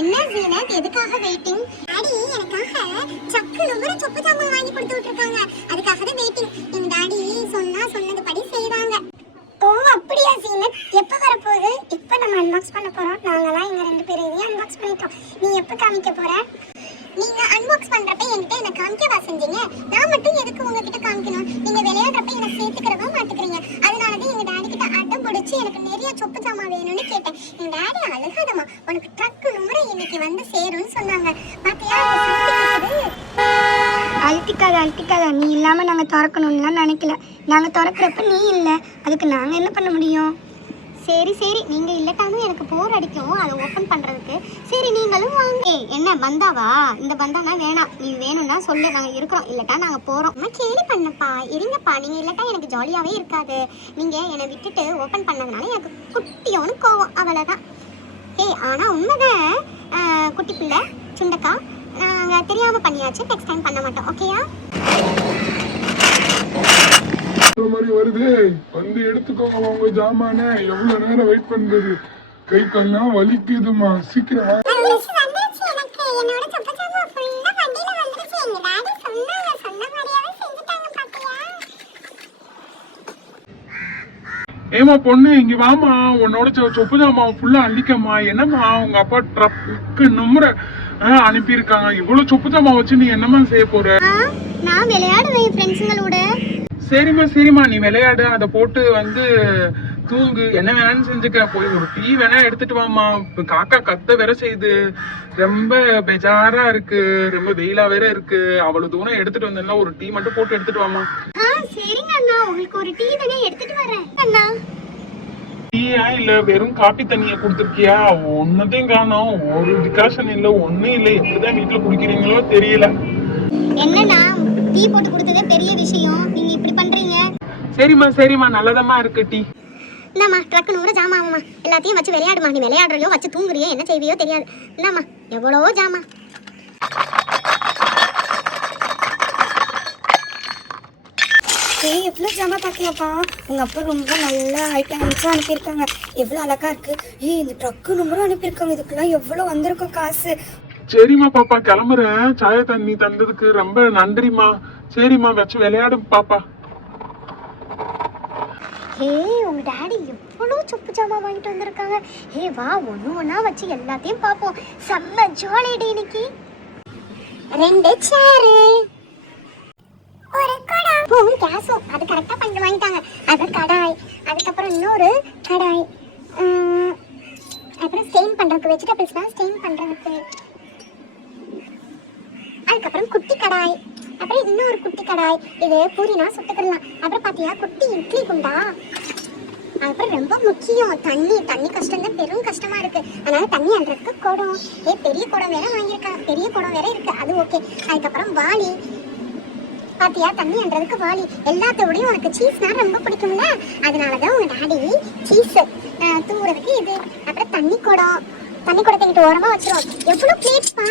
என்ன ஜீனத் எதுக்காக waiting daddy எனக்காக சக்கு நுபுற சொப்பு சாமான் வாங்கி கொடுத்து விட்டுருக்காங்க. அதுக்காக தான் வெயிட்டிங் எங்க டாடி சொன்னா சொன்னதுபடி செய்வாங்க. ஓ அப்படியா ஜீனத் எப்போ வரப்போகுது? இப்போ நம்ம அன்பாக்ஸ் பண்ண போறோம். நாங்களாம் எங்க ரெண்டு பேரும் இதையும் அன்பாக்ஸ் பண்ணிட்டோம். நீ எப்போ காமிக்க போற? நீங்க அன்பாக்ஸ் பண்றப்ப என்கிட்ட என்ன காமிக்கவா செஞ்சீங்க? நான் மட்டும் எதுக்கு உங்ககிட்ட காமிக்கணும்? நீங்க விளையாடுறப்ப என்ன சேர்த்துக்கிறவா மாட்டுக்கிறீங்க. அதனால தான் எங்க டாடி பிடிச்சி எனக்கு நிறைய சொப்பு ஜாமா வேணும்னு கேட்டேன். என் டேடி அழுகாதம்மா உனக்கு ட்ரக்கு நுமுறை இன்னைக்கு வந்து சேரும்னு சொன்னாங்க. பாத்தியா? அழுத்திக்காத அழுத்திக்காத. நீ இல்லாமல் நாங்கள் திறக்கணும்லாம் நினைக்கல. நாங்கள் திறக்கிறப்ப நீ இல்லை. அதுக்கு நாங்கள் என்ன பண்ண முடியும்? சரி சரி. நீங்க இல்லட்டாலும் எனக்கு போர் அடிக்கும். அதை ஓபன் பண்றதுக்கு. சரி நீங்களும் வாங்க. ஏய், என்ன பந்தாவா? இந்த பந்தானா வேணாம். நீ வேணும்னா சொல்லு. நாங்க இருக்கிறோம். இல்லட்டா நாங்க போறோம். அம்மா கேலி பண்ணப்பா. இருங்கப்பா. நீங்க இல்லட்டா எனக்கு ஜாலியாவே இருக்காது. நீங்க என்னை விட்டுட்டு ஓபன் பண்ணதுனால எனக்கு குட்டியோன்னு கோவம். அவ்வளவுதான். ஏய் ஆனா உண்மைதான். குட்டி பிள்ளை சுண்டக்கா நாங்க தெரியாம பண்ணியாச்சு. நெக்ஸ்ட் டைம் பண்ண மாட்டோம். ஓகேயா இந்த மாதிரி வருது. வந்து எடுத்துக்கோங்க உங்க ஜாமான. எவ்வளவு நேரம் வெயிட் பண்றது? கை கல்லாம் வலிக்குதுமா சீக்கிரம். ஏமா பொண்ணு இங்க வாமா உன்னோட சொப்பு ஜாமான் ஃபுல்லா அள்ளிக்கம்மா. என்னம்மா உங்க அப்பா ட்ரக்கு நம்புற அனுப்பியிருக்காங்க. இவ்வளவு சொப்பு ஜாமான் வச்சு நீ என்னம்மா செய்ய போற? நான் விளையாடுவேன் ஃப்ரெண்ட்ஸுங்களோட சரிம்மா சரிம்மா நீ விளையாடு. அதை போட்டு வந்து தூங்கு. என்ன வேணாலும் செஞ்சுக்க. போய் ஒரு டீ வேணா எடுத்துட்டு வாமா காக்கா கத்த வேற செய்யுது ரொம்ப பெஜாரா இருக்கு. ரொம்ப வெயிலா வேற இருக்கு. அவ்வளவு தூரம் எடுத்துட்டு வந்தேன்னா ஒரு டீ மட்டும் போட்டு எடுத்துட்டு வாமா சரிங்க அண்ணா. உங்களுக்கு ஒரு டீ தானே எடுத்துட்டு வரேன். அண்ணா. டீயா இல்ல வெறும் காப்பி தண்ணிய கொடுத்துருக்கியா? ஒன்னதையும் காணோம். ஒரு டிகாஷன் இல்ல ஒண்ணும் இல்ல. எப்படிதான் வீட்டுல குடிக்கிறீங்களோ தெரியல. என்னண்ணா டீ போட்டு கொடுத்ததே பெரிய விஷயம். நீங்க இப்படி பண்றீங்க? சரிம்மா சரிம்மா. நல்லதமா இருக்கு டீ. இந்தாம்மா ட்ரக்கு நூறு ஜாமாவுமா எல்லாத்தையும் வச்சு விளையாடுமா நீ விளையாடுறியோ வச்சு தூங்குறியோ என்ன செய்வியோ தெரியாது. இந்தாம்மா எவ்வளவோ ஜாமா? ஏய் எவ்வளோ ஜாமா பார்க்கலாப்பா உங்கள் அப்பா ரொம்ப நல்லா ஐட்டம்ஸாக அனுப்பியிருக்காங்க. எவ்வளோ அழகா இருக்கு. ஏய் இந்த ட்ரக்கு நம்பரும் அனுப்பியிருக்காங்க. இதுக்கெல்லாம் எவ்வளோ வந்திருக்கும் காசு. சரிம்மா பாப்பா கிளம்புறேன். சாய தண்ணி தந்ததுக்கு ரொம்ப நன்றிம்மா. சரிம்மா வச்சு விளையாடு பாப்பா. ஹே உங்க டாடி எவ்வளோ சொப்பு ஜாமா வாங்கிட்டு வந்திருக்காங்க. ஹே வா ஒன்று ஒன்றா வச்சு எல்லாத்தையும் பார்ப்போம். செம்ம ஜாலி டே இன்னைக்கு. ரெண்டு சேரு ஒரு கடாய். பூவும் கேஸும் அது கரெக்டாக பண்ணி வாங்கிட்டாங்க. அது கடாய். அதுக்கப்புறம் இன்னொரு கடாய். உம், அப்புறம் ஸ்டெயின் பண்ணுறதுக்கு வெஜிடபிள்ஸ்லாம் ஸ்டெயின் பண்ணுறதுக்கு அதுக்கப்புறம் குட்டி கடாய். அப்புறம் இன்னொரு குட்டி கடாய். இது பூரினா சுட்டுக்கிடலாம். அப்புறம் பாத்தியா? குட்டி இட்லி குண்டா. அப்புறம் ரொம்ப முக்கியம். தண்ணி தண்ணி கஷ்டம் தான் பெரும் கஷ்டமா இருக்கு. அதனால தண்ணி அன்றதுக்கு குடம். ஏ பெரிய குடம் வேற வாங்கியிருக்கான். பெரிய குடம் வேற இருக்கு. அது ஓகே. அதுக்கப்புறம் வாளி. பாத்தியா? தண்ணி என்றதுக்கு வாளி. எல்லாத்தோடையும் உனக்கு சீஸ்னா ரொம்ப பிடிக்கும்ல? அதனாலதான் உங்க டாடி சீஸ் தூவுறதுக்கு இது. அப்புறம் தண்ணி குடம். தண்ணி குடத்தை இங்கிட்டு ஓரமா வச்சிரும் எவ்வளவு பிளேட்ஸ்பா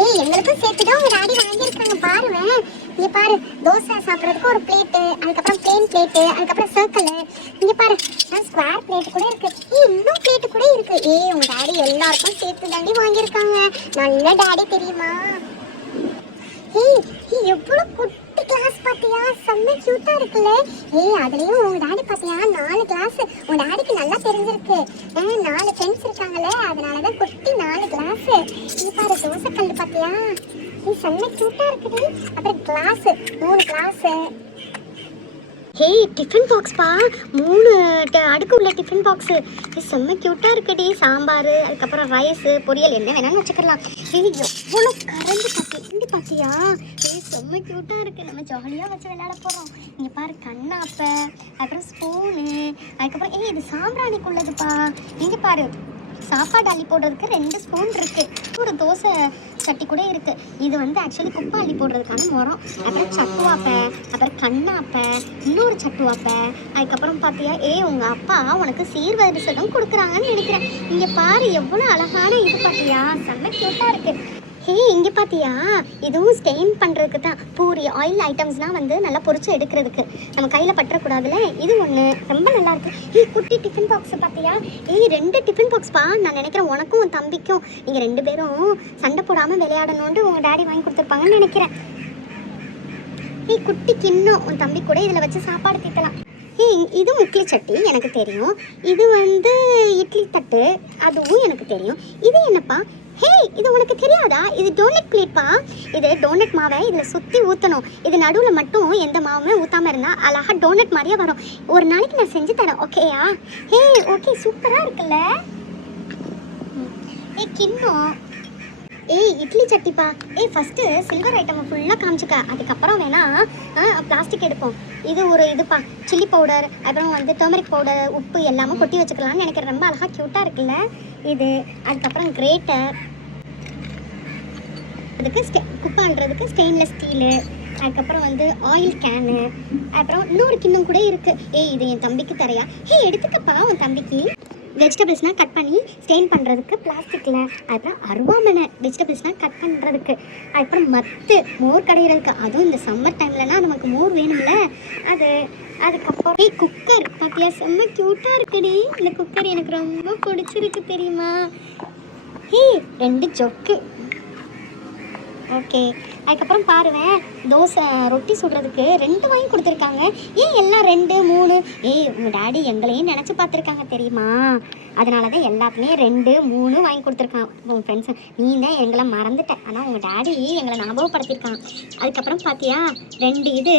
ஏய் எங்களுக்கும் சேர்த்து தான் உங்க டாடி வாங்கியிருக்காங்க. பாருவேன் இங்க பாரு தோசை சாப்பிட்றதுக்கு ஒரு பிளேட்டு அதுக்கப்புறம் பிளேன் பிளேட்டு அதுக்கப்புறம் சர்க்கிள் இங்க பாரு ஸ்கொயர் பிளேட் கூட இருக்கு. ஏய் இன்னும் பிளேட் கூட இருக்கு. ஏய் உங்க டாடி எல்லாருக்கும் சேர்த்து தாண்டி வாங்கியிருக்காங்க. நல்ல டாடி தெரியுமா? ஏய் எவ்வளவு குட்டி பாத்தியா செம்ம கியூட்டா இருக்குல்ல. ஏய் அதுலயும் உங்க டாடி பாத்தியா? நாலு கிளாஸ் உங்க டாடிக்கு நல்லா தெரிஞ்சிருக்கு. ஆ, நாலு ஃப்ரெண்ட்ஸ் இருக்காங்கல்ல. அதனாலதான் குட்டி நாலு கிளாஸ் நீ பாரு தோசை கல் பாத்தியா? நீ செம்ம கியூட்டா இருக்குது அப்புறம் கிளாஸ் மூணு கிளாஸ் ஹேய் டிஃபன் பாக்ஸ் பா. மூணு ட- அடுக்கு உள்ள டிஃபன் பாக்ஸு இது செம்ம க்யூட்டாக இருக்குடி. சாம்பார் அதுக்கப்புறம் ரைஸு பொரியல் என்ன வேணாலும் வச்சுக்கலாம். இது எவ்வளோ கரண்டு பாத்தி இங்கே பார்த்தியா இது செம்ம க்யூட்டாக இருக்குது நம்ம ஜாலியாக வச்சு விளையாட போகிறோம் இங்கே பாரு கண்ணாப்பை அப்புறம் ஸ்பூனு அதுக்கப்புறம் ஏய் இது சாம்பிராணிக்குள்ளதுப்பா. இங்கே பாரு சாப்பாடு அள்ளி போடுறதுக்கு ரெண்டு ஸ்பூன் இருக்குது ஒரு தோசை சட்டி கூட இருக்கு. இது வந்து ஆக்சுவலி குப்பை அள்ளி போடுறதுக்கான முறம் அப்புறம் சட்டுவாப்பை அப்புறம் கண்ணாப்பை இன்னொரு சட்டுவாப்பை. அதுக்கப்புறம் பார்த்தியா ஏ உங்க அப்பா உனக்கு சீர்வரிசகம் கொடுக்குறாங்கன்னு நினைக்கிறேன். இங்க பாரு எவ்வளோ அழகான இது பார்த்தியா செம்ம கியூட்டா இருக்கு. ஏய் இங்கே பார்த்தியா இதுவும் ஸ்டெயின் பண்ணுறதுக்கு தான் பூரி ஆயில் ஐட்டம்ஸ்லாம் வந்து நல்லா பொறிச்சு எடுக்கிறதுக்கு. நம்ம கையில் பற்றக்கூடாதுல இது ஒன்று ரொம்ப நல்லா இருக்கு. ஏய் குட்டி டிஃபன் பாக்ஸ் பார்த்தியா ஏய் ரெண்டு டிஃபன் பாக்ஸ்ப்பா நான் நினைக்கிறேன் உனக்கும் உன் தம்பிக்கும். நீங்கள் ரெண்டு பேரும் சண்டை போடாமல் விளையாடணுன்ட்டு உங்கள் டேடி வாங்கி கொடுத்துருப்பாங்கன்னு நினைக்கிறேன். ஏய் குட்டி கிண்ணம். உன் தம்பி கூட இதில் வச்சு சாப்பாடு தீட்டலாம் ஏய் இது இட்லி சட்டி எனக்கு தெரியும். இது வந்து இட்லி தட்டு. அதுவும் எனக்கு தெரியும். இது என்னப்பா? ஹே இது உனக்கு தெரியாதா? இது டோனட் பிளேட்பா இது டோனட் மாவை இதில் சுற்றி ஊற்றணும் இது நடுவில் மட்டும் எந்த மாவுமே ஊற்றாம இருந்தால் அழகாக டோனட் மாதிரியே வரும். ஒரு நாளைக்கு நான் செஞ்சு தரேன் ஓகேயா ஹே ஓகே சூப்பராக இருக்குல்ல? ஏ ஏய் கிண்ணம். ஏய் இட்லி சட்டிப்பா. ஏய் ஃபஸ்ட்டு சில்வர் ஐட்டம் ஃபுல்லாக காமிச்சுக்க. அதுக்கப்புறம் வேணா பிளாஸ்டிக் எடுப்போம். இது ஒரு இதுப்பா. சில்லி பவுடர் அப்புறம் வந்து டர்மரிக் பவுடர் உப்பு எல்லாமே கொட்டி வச்சுக்கலாம்னு நினைக்கிறேன். ரொம்ப அழகாக க்யூட்டாக இருக்குல்ல? இது அதுக்கப்புறம் கிரேட்டர் அதுக்கு ஸ்டெ குக் பண்ணுறதுக்கு ஸ்டெயின்லெஸ் ஸ்டீலு அதுக்கப்புறம் வந்து ஆயில் கேனு அப்புறம் இன்னொரு கிண்ணம் கூட இருக்குது ஏய் இது என் தம்பிக்கு தரையா ஹே எடுத்துக்கப்பா உன் தம்பிக்கு. வெஜிடபிள்ஸ்னால் கட் பண்ணி ஸ்டெயின் பண்ணுறதுக்கு பிளாஸ்டிக்கில் அப்புறம் அருவாமனை வெஜிடபிள்ஸ்னால் கட் பண்ணுறதுக்கு அப்புறம் மத்து மோர் கடையிறதுக்கு. அதுவும் இந்த சம்மர் டைம்லனா நமக்கு மோர் வேணும்ல. அது அதுக்கப்புறம் ஏய் குக்கர் பார்த்தியா செம்ம க்யூட்டாக இருக்குடி. இந்த குக்கர் எனக்கு ரொம்ப பிடிச்சிருக்கு தெரியுமா? ஏய் ரெண்டு ஜொக்கு. ஓகே அதுக்கப்புறம் பாருவேன் தோசை ரொட்டி சுடுறதுக்கு ரெண்டு வாங்கி கொடுத்துருக்காங்க. ஏன் எல்லாம் ரெண்டு மூணு? ஏய் உங்கள் டாடி எங்களையும் நினச்சி பார்த்துருக்காங்க தெரியுமா? அதனால தான் எல்லாத்துலேயும் ரெண்டு மூணு வாங்கி கொடுத்துருக்கான். உங்கள் ஃப்ரெண்ட்ஸு நீ தான் எங்களை மறந்துட்டேன் ஆனால் உங்கள் டாடி எங்களை ஞாபகப்படுத்தியிருக்கான். அதுக்கப்புறம் பார்த்தியா ரெண்டு இது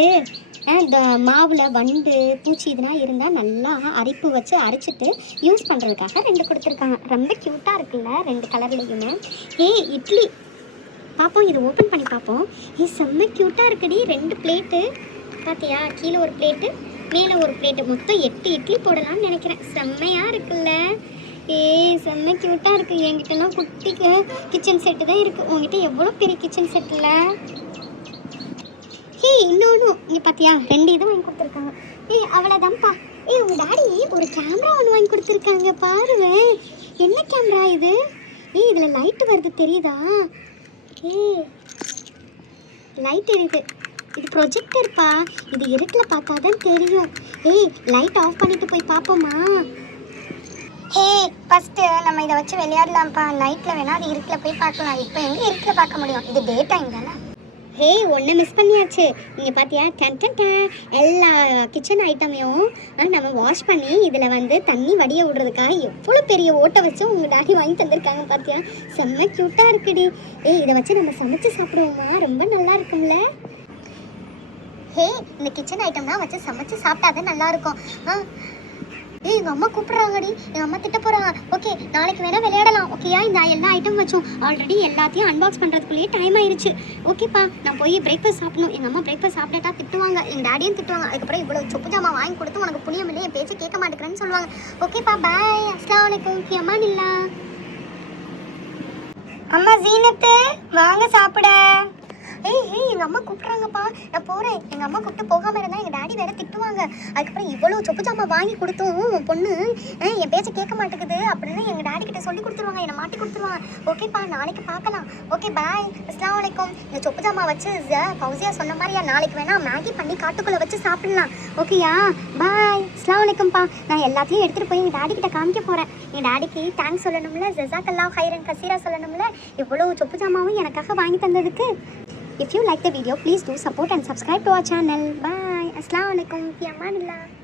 இந்த மாவில் வண்டு பூச்சி இதெல்லாம் இருந்தால் நல்லா அரிப்பு வச்சு அரைச்சிட்டு யூஸ் பண்ணுறதுக்காக ரெண்டு கொடுத்துருக்காங்க ரொம்ப க்யூட்டாக இருக்குல்ல ரெண்டு கலர்லேயுமே ஏய் இட்லி. பார்ப்போம் இது ஓப்பன் பண்ணி பார்ப்போம் ஏ செம்ம க்யூட்டாக இருக்குடி. ரெண்டு பிளேட்டு பார்த்தியா கீழே ஒரு பிளேட்டு மேலே ஒரு பிளேட்டு மொத்தம் எட்டு இட்லி போடலாம்னு நினைக்கிறேன். செம்மையாக இருக்குல்ல? ஏய் செம்ம க்யூட்டாக இருக்குது என்கிட்டலாம் குட்டி கிச்சன் செட்டு தான் இருக்குது உங்ககிட்ட எவ்வளோ பெரிய கிச்சன் செட்டில் ஹே இன்னொன்று இங்கே பார்த்தியா ரெண்டு இது வாங்கி கொடுத்துருக்காங்க. ஏய் அவ்வளோதான்ப்பா ஏய் உங்கள் டாடி ஒரு கேமரா ஒன்று வாங்கி கொடுத்துருக்காங்க. பாருவேன் என்ன கேமரா இது? ஏய் இதில் லைட்டு வருது தெரியுதா? ஏ லைட் எரியுது. இது ப்ரொஜெக்டர்ப்பா இது இருட்டில் பார்த்தா தான் தெரியும். ஏய் லைட் ஆஃப் பண்ணிட்டு போய் பார்ப்போமா? ஹே ஃபஸ்ட்டு நம்ம இதை வச்சு விளையாடலாம்ப்பா. நைட்டில் வேணால் அது இருட்டில் போய் பார்க்கலாம். இப்போ எங்கே இருட்டில் பார்க்க முடியும்? இது டே டைம் தானே? ஹே ஒன்று மிஸ் பண்ணியாச்சு. நீங்கள் பார்த்தியா டன் டன் டன். எல்லா கிச்சன் ஐட்டமையும் நம்ம வாஷ் பண்ணி இதில் வந்து தண்ணி வடிய விடுறதுக்காக எவ்வளோ பெரிய ஓட்டை வச்சு உங்கள் டாடி வாங்கி தந்திருக்காங்க பார்த்தியா செம்ம க்யூட்டாக இருக்குடி. ஏய் இதை வச்சு நம்ம சமைச்சு சாப்பிடுவோமா? ரொம்ப நல்லா இருக்கும்ல. ஹே இந்த கிச்சன் ஐட்டம்லாம் வச்சு சமைச்சு சாப்பிட்டா நல்லாயிருக்கும் ஆ ஏய் எங்கள் அம்மா கூப்பிட்றாங்கடி. எங்கள் அம்மா திட்ட போகிறாங்க ஓகே நாளைக்கு வேணால் விளையாடலாம். ஓகேயா? இந்த எல்லா ஐட்டம் வச்சோம். ஆல்ரெடி எல்லாத்தையும் அன்பாக்ஸ் பண்ணுறதுக்குள்ளேயே டைம் ஆயிருச்சு. ஓகேப்பா நான் போய் பிரேக்ஃபாஸ்ட் சாப்பிடணும். எங்கள் அம்மா பிரேக்ஃபாஸ்ட் சாப்பிட்டா திட்டுவாங்க. எங்கள் டேடியும் திட்டுவாங்க. அதுக்கப்புறம் இவ்வளோ சொப்பு ஜாமா வாங்கி கொடுத்து உனக்கு புளியம் இல்லை என் பேச்சு கேட்க மாட்டேங்கிறேன்னு சொல்லுவாங்க. ஓகேப்பா பாய் அஸ்லாம் வலைக்கும். அம்மா இல்லா அம்மா ஜீனத்து வாங்க சாப்பிட. ஏய் ஏய் எங்கள் அம்மா கூப்பிட்றாங்கப்பா. நான் போகிறேன் எங்கள் அம்மா கூப்பிட்டு போகாமல் இருந்தால் எங்கள் டாடி வேறு திட்டுவாங்க. அதுக்கப்புறம் இவ்வளோ சொப்பு ஜாமா வாங்கி கொடுத்தும் உன் பொண்ணு. என் பேச்சை கேட்க மாட்டேங்குது அப்படின்னு எங்கள் டாடி கிட்ட சொல்லி கொடுத்துருவாங்க. என்னை மாட்டி கொடுத்துருவாங்க. ஓகேப்பா நாளைக்கு பார்க்கலாம். ஓகே பாய் அஸ்லாம் வலைக்கும் இந்த சொப்பு ஜாமா வச்சு ஜ- சொன்ன மாதிரியா நாளைக்கு வேணால் மேகி பண்ணி காட்டுக்குள்ளே வச்சு சாப்பிடலாம். ஓகேயா? பாய் அஸ்லாம் வலைக்கும்ப்பா நான் எல்லாத்தையும் எடுத்துகிட்டு போய் எங்கள் டாடி கிட்ட காமிக்க போகிறேன் என் டாடிக்கு தேங்க்ஸ் சொல்லணும்ல. ஜெசாக்கல்லா ஹைரன் கசீரா சொல்லணும்ல. இவ்வளோ சொப்பு ஜாமாவும் எனக்காக வாங்கி தந்ததுக்கு. If you like the video, please do support and subscribe to our channel. Bye. Assalamu alaikum. Fi.